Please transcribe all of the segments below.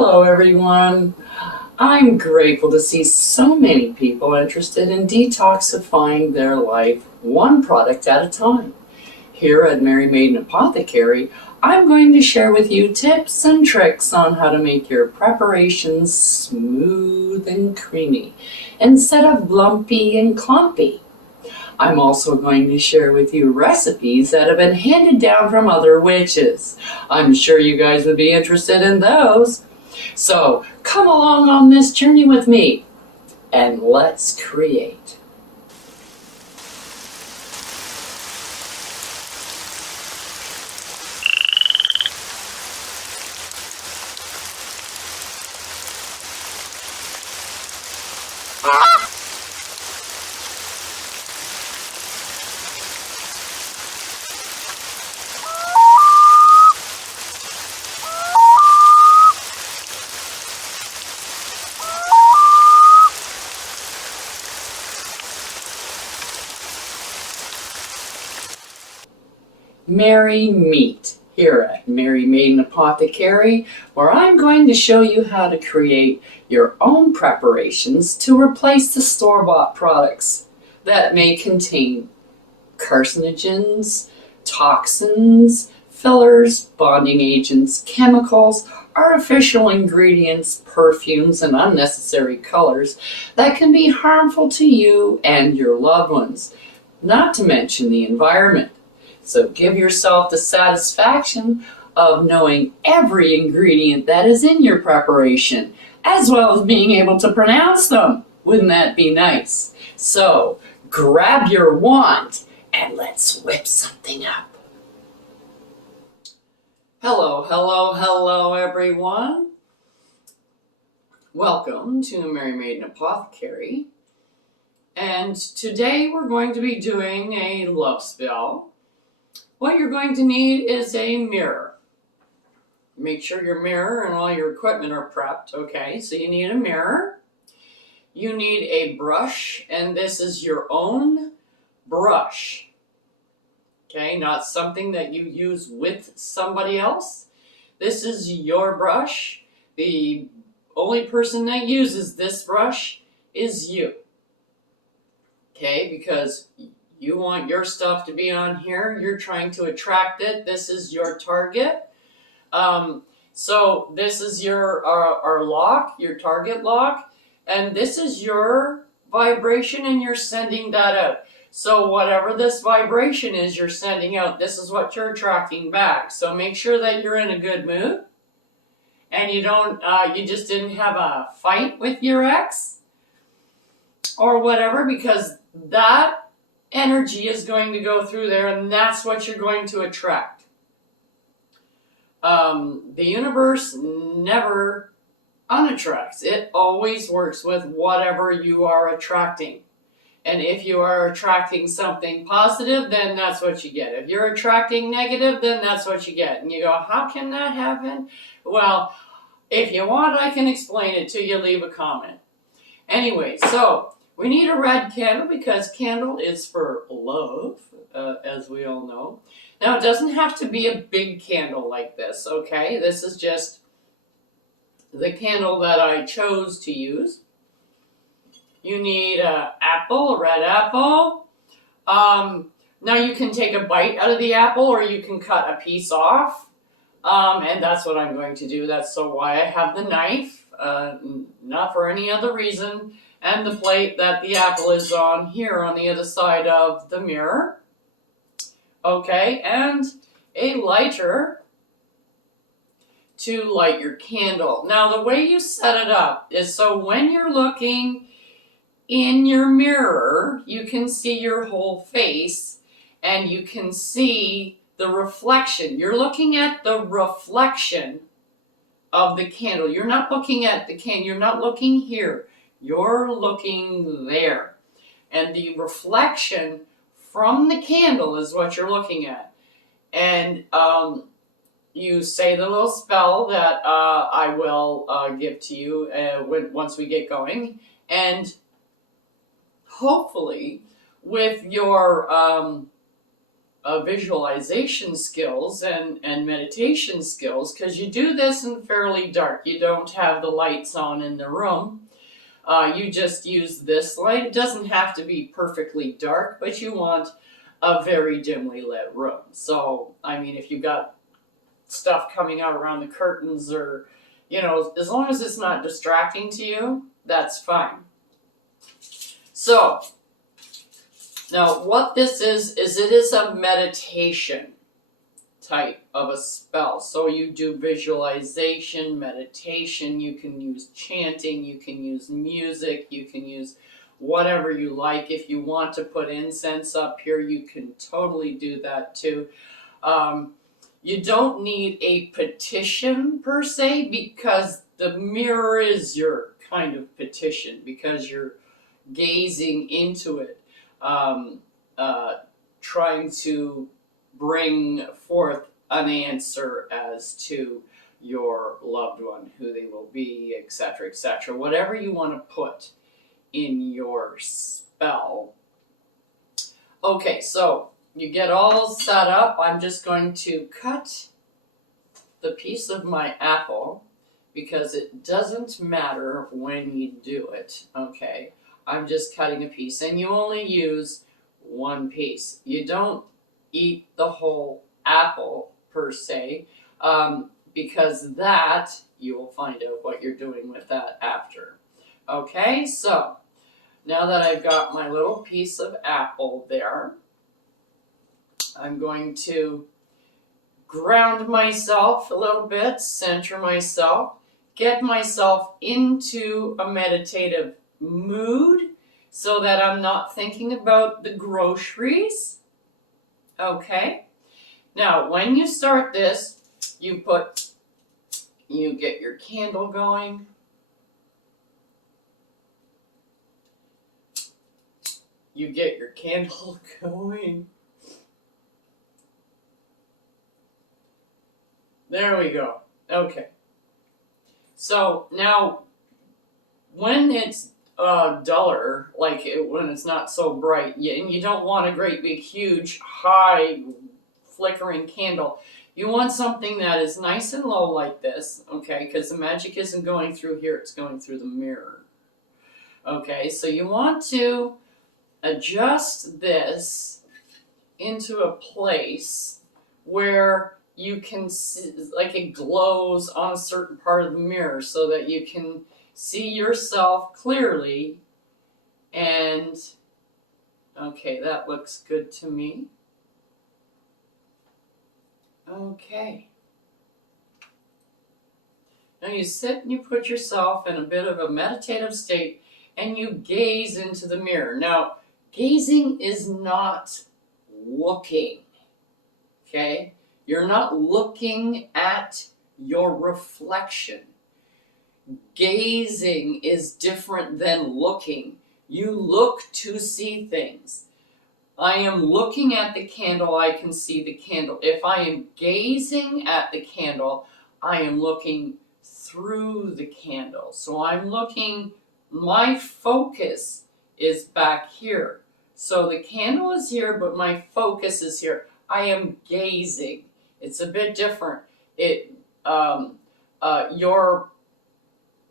Hello everyone. I'm grateful to see so many people interested in detoxifying their life one product at a time. Here at Mary Maiden Apothecary, I'm going to share with you tips and tricks on how to make your preparations smooth and creamy instead of lumpy and clumpy. I'm also going to share with you recipes that have been handed down from other witches. I'm sure you guys would be interested in those. So come along on this journey with me and let's create. Merry Meet here at Mary Maiden Apothecary, where I'm going to show you how to create your own preparations to replace the store-bought products that may contain carcinogens, toxins, fillers, bonding agents, chemicals, artificial ingredients, perfumes, and unnecessary colors that can be harmful to you and your loved ones, not to mention the environment. So give yourself the satisfaction of knowing every ingredient that is in your preparation, as well as being able to pronounce them. Wouldn't that be nice? So grab your wand and let's whip something up. Hello everyone. Welcome to Mary Maiden Apothecary. And today we're going to be doing a love spell. What you're going to need is a mirror. Make sure your mirror and all your equipment are prepped. Okay, so you need a mirror. You need a brush, and this is your own brush. Okay, not something that you use with somebody else. This is your brush. The only person that uses this brush is you. Okay, because you want your stuff to be on here. You're trying to attract it. This is your target. So this is your our lock, your target lock, and this is your vibration, and you're sending that out. So whatever this vibration is you're sending out, this is what you're attracting back. So make sure that you're in a good mood, and you don't you just didn't have a fight with your ex or whatever, because that energy is going to go through there, and that's what you're going to attract. The universe never unattracts. It always works with whatever you are attracting. And if you are attracting something positive, then that's what you get. If you're attracting negative, then that's what you get. And you go, how can that happen? Well, if you want, I can explain it to you. Leave a comment. Anyway, so we need a red candle because candle is for love, as we all know. Now, it doesn't have to be a big candle like this, okay? This is just the candle that I chose to use. You need an apple, a red apple. Now, you can take a bite out of the apple, or you can cut a piece off. And that's what I'm going to do. That's so why I have the knife, not for any other reason. And the plate that the apple is on here on the other side of the mirror. Okay, and a lighter to light your candle. Now, the way you set it up is so when you're looking in your mirror, you can see your whole face, and you can see the reflection. You're looking at the reflection of the candle. You're not looking at the candle. You're not looking here. You're looking there. And the reflection from the candle is what you're looking at. And you say the little spell that I will give to you once we get going. And hopefully with your visualization skills and meditation skills, because you do this in fairly dark. You don't have the lights on in the room. You just use this light. It doesn't have to be perfectly dark, but you want a very dimly lit room. So, I mean, if you've got stuff coming out around the curtains, or, you know, as long as it's not distracting to you, that's fine. So, now what this is it is a meditation type of a spell. So you do visualization, meditation, you can use chanting, you can use music, you can use whatever you like. If you want to put incense up here, you can totally do that too. You don't need a petition per se, because the mirror is your kind of petition, because you're gazing into it, trying to bring forth an answer as to your loved one, who they will be, etc., etc. Whatever you want to put in your spell. Okay, so you get all set up. I'm just going to cut the piece of my apple, because it doesn't matter when you do it, okay? I'm just cutting a piece, and you only use one piece. You don't eat the whole apple per se, because that, you will find out what you're doing with that after. Okay, so now that I've got my little piece of apple there, I'm going to ground myself a little bit, center myself, get myself into a meditative mood so that I'm not thinking about the groceries. Okay? Now, when you start this, you get your candle going. You get your candle going. There we go. Okay. So now, when it's duller, like when it's not so bright, and you don't want a great big huge high flickering candle, you want something that is nice and low like this, okay, because the magic isn't going through here, it's going through the mirror. Okay, so you want to adjust this into a place where you can see, like, it glows on a certain part of the mirror, so that you can see yourself clearly. And okay, that looks good to me. Okay. Now you sit and you put yourself in a bit of a meditative state, and you gaze into the mirror. Now, gazing is not looking, okay? You're not looking at your reflection. Gazing is different than looking. You look to see things. I am looking at the candle, I can see the candle. If I am gazing at the candle, I am looking through the candle. So I'm looking, my focus is back here. So the candle is here, but my focus is here. I am gazing. It's a bit different. Your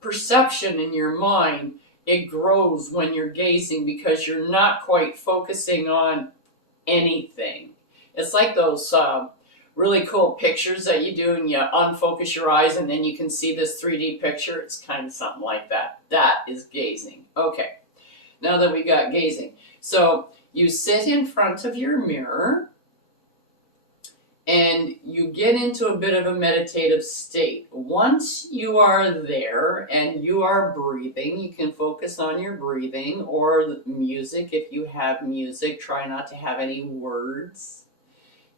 perception in your mind, it grows when you're gazing, because you're not quite focusing on anything. It's like those really cool pictures that you do, and you unfocus your eyes and then you can see this 3D picture. It's kind of something like that. That is gazing. Okay, now that we got gazing. So you sit in front of your mirror and you get into a bit of a meditative state. Once you are there and you are breathing, you can focus on your breathing, or the music. If you have music, try not to have any words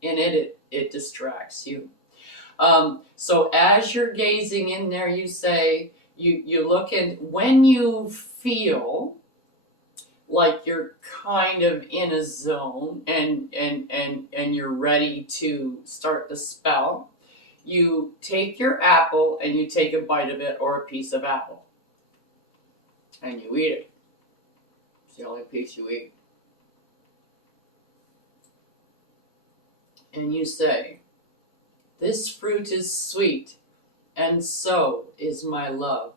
in it. It distracts you. So as you're gazing in there, you say, you look, and when you feel like you're kind of in a zone and you're ready to start the spell, you take your apple and you take a bite of it, or a piece of apple, and you eat it. It's the only piece you eat. and you say, "This fruit is sweet, and so is my love.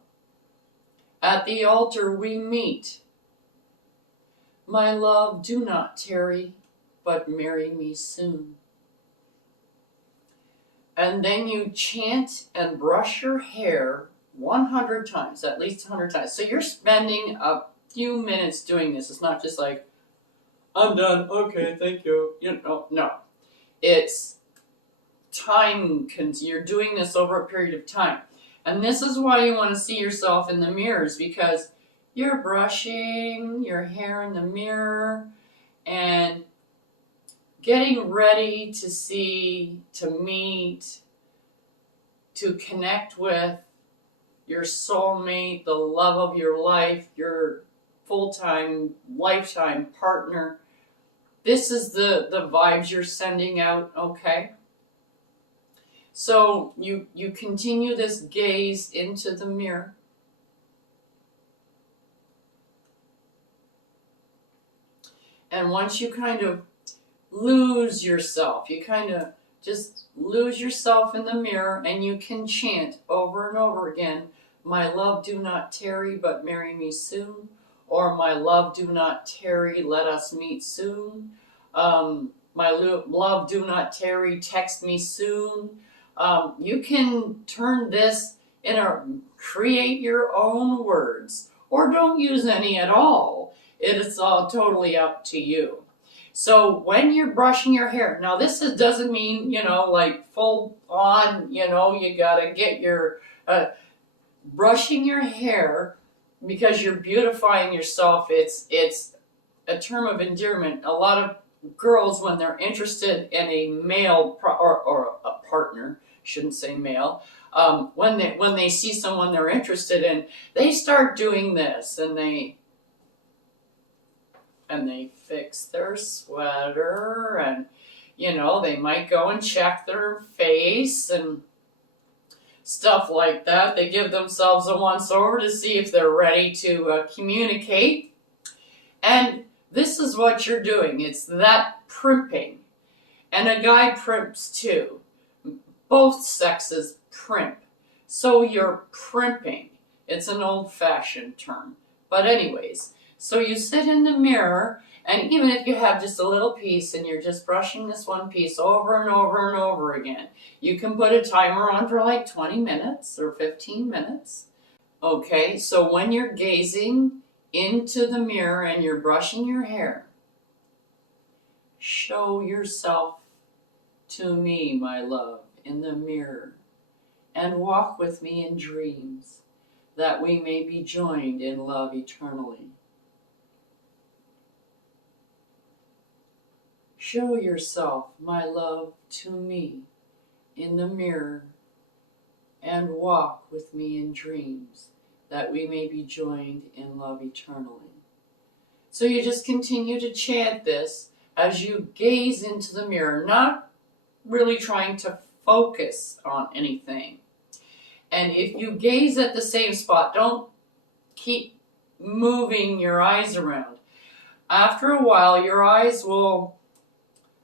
At the altar we meet. My love, do not tarry, but marry me soon." And then you chant and brush your hair 100 times, at least 100 times. So you're spending a few minutes doing this. It's not just like, "I'm done, okay, thank you." No. It's time, you're doing this over a period of time. And this is why you want to see yourself in the mirrors, because you're brushing your hair in the mirror and getting ready to see, to meet, to connect with your soulmate, the love of your life, your full-time, lifetime partner. This is the vibes you're sending out, okay? So you continue this gaze into the mirror. And once you kind of lose yourself, you kind of just lose yourself in the mirror, and you can chant over and over again, "My love, do not tarry, but marry me soon." Or, "My love, do not tarry, let us meet soon." "My love, do not tarry, text me soon." You can turn this create your own words, or don't use any at all. It is all totally up to you. So when you're brushing your hair, now this doesn't mean, like full on, you gotta get your, brushing your hair because you're beautifying yourself. It's a term of endearment. A lot of girls, when they're interested in a male or a partner, shouldn't say male, when they see someone they're interested in, they start doing this, and they fix their sweater, and they might go and check their face and stuff like that. They give themselves a once over to see if they're ready to communicate. And this is what you're doing. It's that primping. And a guy primps too. Both sexes primp. So you're primping. It's an old-fashioned term. But anyways, so you sit in the mirror, and even if you have just a little piece and you're just brushing this one piece over and over and over again, you can put a timer on for like 20 minutes or 15 minutes. Okay, so when you're gazing into the mirror and you're brushing your hair, show yourself to me, my love, in the mirror, and walk with me in dreams, that we may be joined in love eternally. Show yourself, my love, to me in the mirror, and walk with me in dreams, that we may be joined in love eternally. So you just continue to chant this as you gaze into the mirror, not really trying to focus on anything. And if you gaze at the same spot, don't keep moving your eyes around. After a while, your eyes will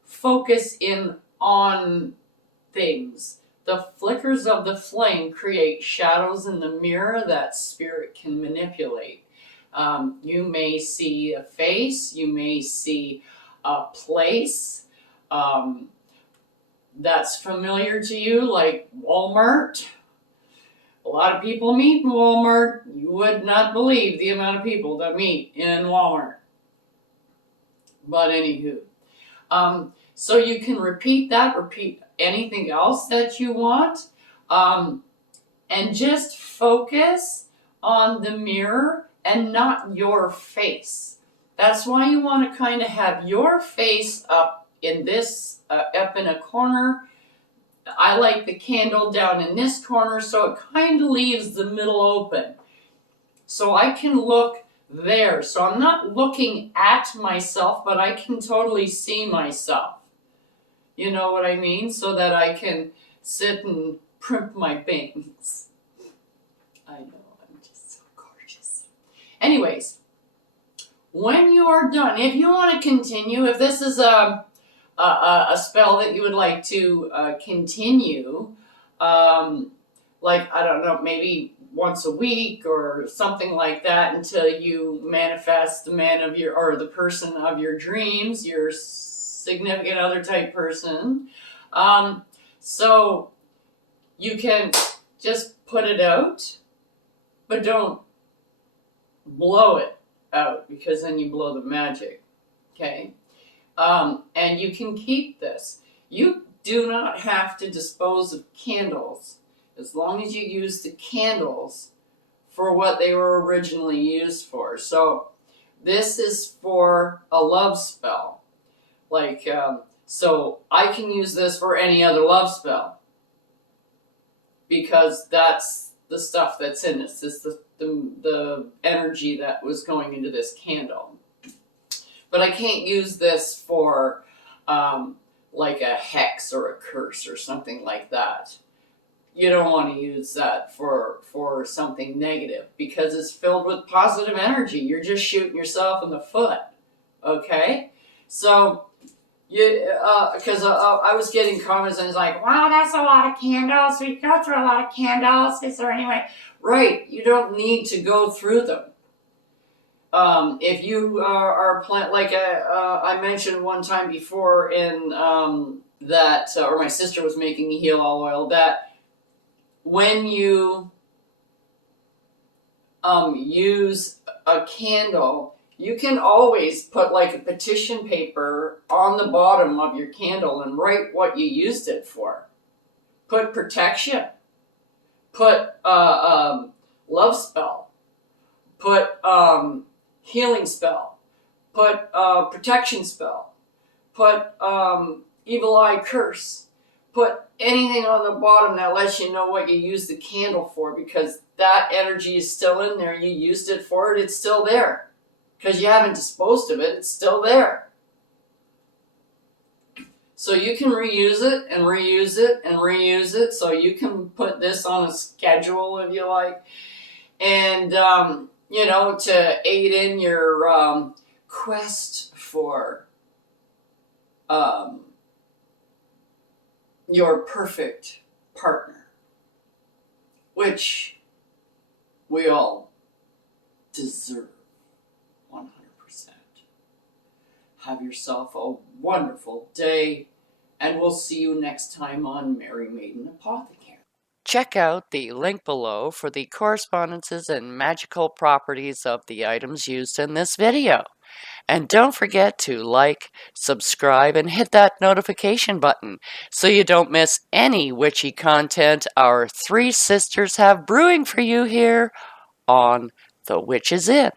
focus in on things. The flickers of the flame create shadows in the mirror that spirit can manipulate. You may see a face, you may see a place that's familiar to you, like Walmart. A lot of people meet in Walmart. You would not believe the amount of people that meet in Walmart. But anywho, so you can repeat anything else that you want, and just focus on the mirror and not your face. That's why you want to kind of have your face up in a corner. I like the candle down in this corner, so it kind of leaves the middle open. So I can look there. So I'm not looking at myself, but I can totally see myself. You know what I mean? So that I can sit and primp my bangs. I know, I'm just so gorgeous. Anyways, when you are done, if you want to continue, if this is a a spell that you would like to continue, like, I don't know, maybe once a week or something like that, until you manifest the man of your, or the person of your dreams, your significant other type person. So you can just put it out, but don't blow it out, because then you blow the magic. Okay? And you can keep this. You do not have to dispose of candles as long as you use the candles for what they were originally used for. So this is for a love spell. Like, so I can use this for any other love spell, because that's the stuff that's in this. It's the energy that was going into this candle. But I can't use this for like a hex or a curse or something like that. You don't want to use that for something negative, because it's filled with positive energy. You're just shooting yourself in the foot. Okay? So, because I was getting comments and it's like, wow, that's a lot of candles. We go through a lot of candles. Is there any way? Right. You don't need to go through them. If you are like I mentioned one time before in that, or my sister was making a heal all oil, that when you use a candle, you can always put like a petition paper on the bottom of your candle and write what you used it for. Put protection. Put love spell. Put healing spell. Put protection spell. Put evil eye curse. Put anything on the bottom that lets you know what you used the candle for, because that energy is still in there. You used it for it, it's still there. Because you haven't disposed of it, it's still there. So you can reuse it and reuse it and reuse it. So you can put this on a schedule if you like. And, you know, to aid in your quest for your perfect partner, which we all deserve 100%. Have yourself a wonderful day, and we'll see you next time on Merry Maiden Apothecary. Check out the link below for the correspondences and magical properties of the items used in this video. And don't forget to like, subscribe, and hit that notification button so you don't miss any witchy content our three sisters have brewing for you here on The Witches Inn.